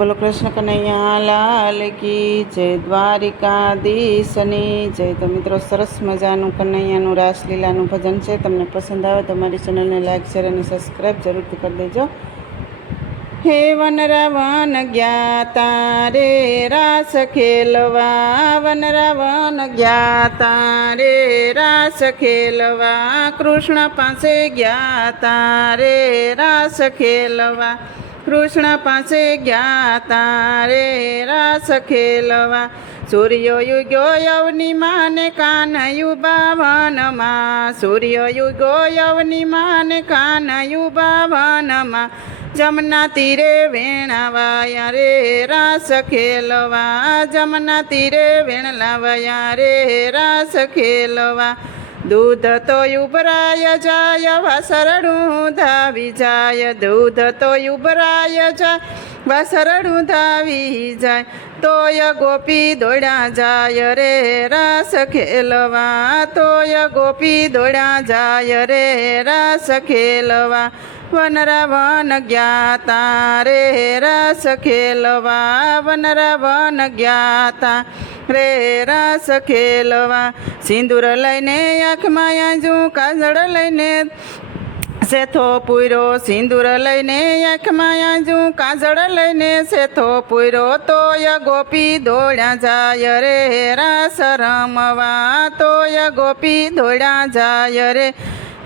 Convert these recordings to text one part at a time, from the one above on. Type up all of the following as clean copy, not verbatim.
બોલો કૃષ્ણ કનૈયા લાલ કી જય, દ્વારિકાધીશની જય। તો મિત્રો, સરસ મજાનું કનૈયાનું રાસલીલાનું ભજન છે। તમને પસંદ આવે તો મારી ચેનલને લાઈક શેર અને સબસ્ક્રાઈબ જરૂરથી કરી દેજો। હે વન રાવણ ગયા રે રાસ ખેલવા, વન રાવણ ગયા રે રાસ ખેલવા, કૃષ્ણ પાસે ગયા રે રાસ ખેલવા, કૃષ્ણ પાસે ગયા રે રાસ ખેલવા। સૂર્ય યુગ્યો યવની માને કાનયું બાવનમાં, સૂર્ય યુગ્યો યવની માને કાનયું બાવનમાં, જમના તીરે વેણાવાયા રે રાસ ખેલવા, જમના તીરે વેણલાવાયા રે રાસ ખેલવા। દૂધ તો ઉભરાય જાય વાસરડું ધાવી જાય, દૂધ તો ઉભરાય જાય વાસરડું ધાવી જાય, તોય ગોપી દોડ્યા જાય રે રાસ ખેલવા, તોય ગોપી દોડ્યા જાય રે રાસ ખેલવા। વન રાવણ ગયા રે રાસ ખેલવા, વન રાવણ ગયા રે રાસ ખેલવા। સિંદૂર લઈને આંખમાં આંજું, કાજળ લઈને સેથો પૂર્યો, સિંદૂર લઈને આંખમાં આંજું, કાજળ લઈને સેથો પૂર્યો, તોય ગોપી દોડ્યા જાય રે રાસ રમવા, તોય ગોપી દોડ્યા જાય રે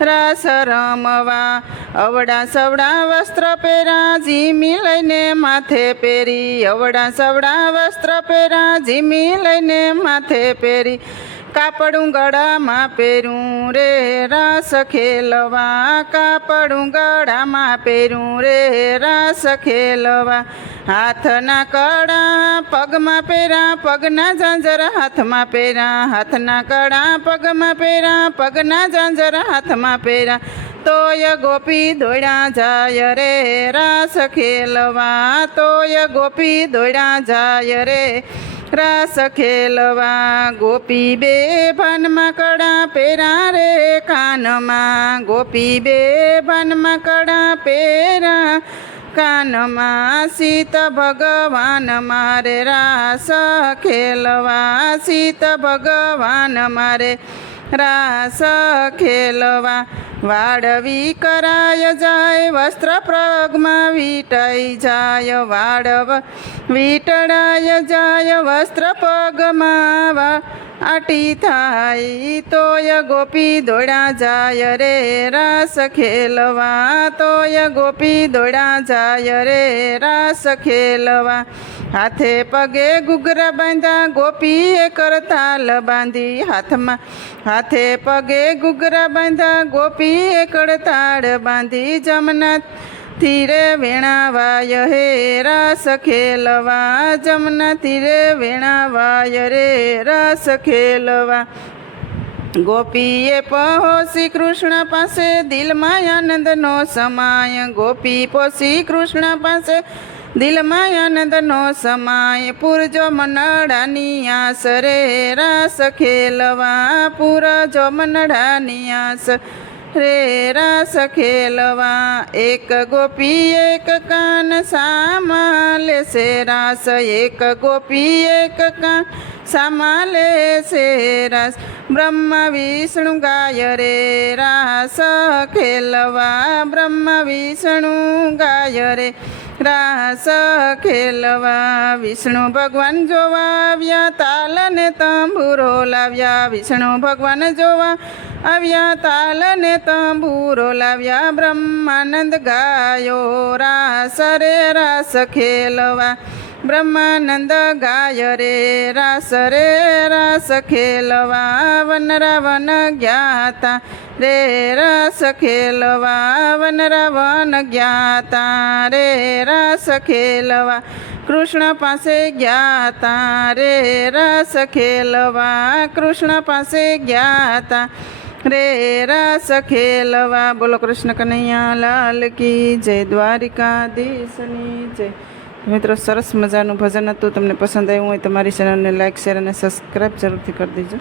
રાસ રમવા। અવડા સવડા વસ્ત્ર પહેરા ઝીમી લઈને માથે પહેરી, અવડા સવડા વસ્ત્ર પહેરા ઝીમી લઈને માથે પહેરી, કાપડું ગળામાં પહેર્યું રે રાસ ખેલવા, કાપડું ગળામાં પહેર્યું રે રાસ ખેલવા। હાથના કડા પગમાં પહેર્યા, પગના ઝાંઝર હાથમાં પહેર્યા, હાથના કડા પગમાં પહેર્યા, પગના ઝાંઝર હાથમાં પહેર્યા, તોય ગોપી દોડ્યા જાય રે રાસ ખેલવા, તોય ગોપી દોડ્યા જાય રે રાસ ખેલવા। ગોપી બે ભાનમાં કડા પહેરા રે કાનમાં, ગોપી બે ભાનમાં કડા પહેરા કાનમાં, સીત ભગવાન મારે રાસ ખેલવા, સીત ભગવાન મારે રાસ ખેલવા। વાડવી કરાય જાય વસ્ત્ર પ્રગમાં વીટાઈ જાય, વાડવ વીટળાય જાય વસ્ત્ર પગમાં આટી થાય, તોય ગોપી દોડ્યા જાય રે રાસ ખેલવા, તોય ગોપી દોડ્યા જાય રે રાસ ખેલવા। હાથે પગે ઘૂઘરા બાંધ્યા ગોપીએ કરતાલ બાંધી, હાથમાં હાથે પગે ઘૂઘરા બાંધ્યા ગોપીએ કરતાળ બાંધી, જમના તીરે વેણાવાય હે રાસ ખેલવા, જમના તીરે વેણાવાય રે રાસ ખેલવા। ગોપીએ પહોંચી કૃષ્ણ પાસે દિલમાં આનંદનો સમાય, ગોપી પહોંચી કૃષ્ણ પાસે દિલમાં આનંદનો સમાય, પૂરજો મનડાની આસ રે રાસ ખેલવા, પૂરજો મનડાની આસ રે રાસ ખેલવા। એક ગોપી એક કાન સામા લેશે રાસ, એક ગોપી એક કાન સામા લેશે રાસ, બ્રહ્મા વિષ્ણુ ગાય રે રાસ ખેલવા, બ્રહ્મા વિષ્ણુ ગાય રે રાસ ખેલવા। વિષ્ણુ ભગવાન જોવા આવ્યા તાલ ને તંબુરો લાવ્યા, વિષ્ણુ ભગવાન જોવા આવ્યા તાલ ને તંબુરો લાવ્યા, બ્રહ્માનંદ ગાયો રાસ રે રાસ ખેલવા, બ્રહ્માનંદ ગાય રે રાસ ખેલવા। વન રાવણ ગયા રે રાસ ખેલવા, વન રાવણ ગયા રે રાસ ખેલવા, કૃષ્ણ પાસે ગયા રે રાસ ખેલવા, કૃષ્ણ પાસે ગયા રે રાસ ખેલવા। બોલો કૃષ્ણ કનૈયા લાલ કી જય, દ્વારિકાધીશની જય। મિત્રો, સરસ મજાનું ભજન હતું। તમને પસંદ આવ્યું હોય તો મારી ચેનલને લાઈક શેર અને સબસ્ક્રાઈબ જરૂરથી કરી દેજો।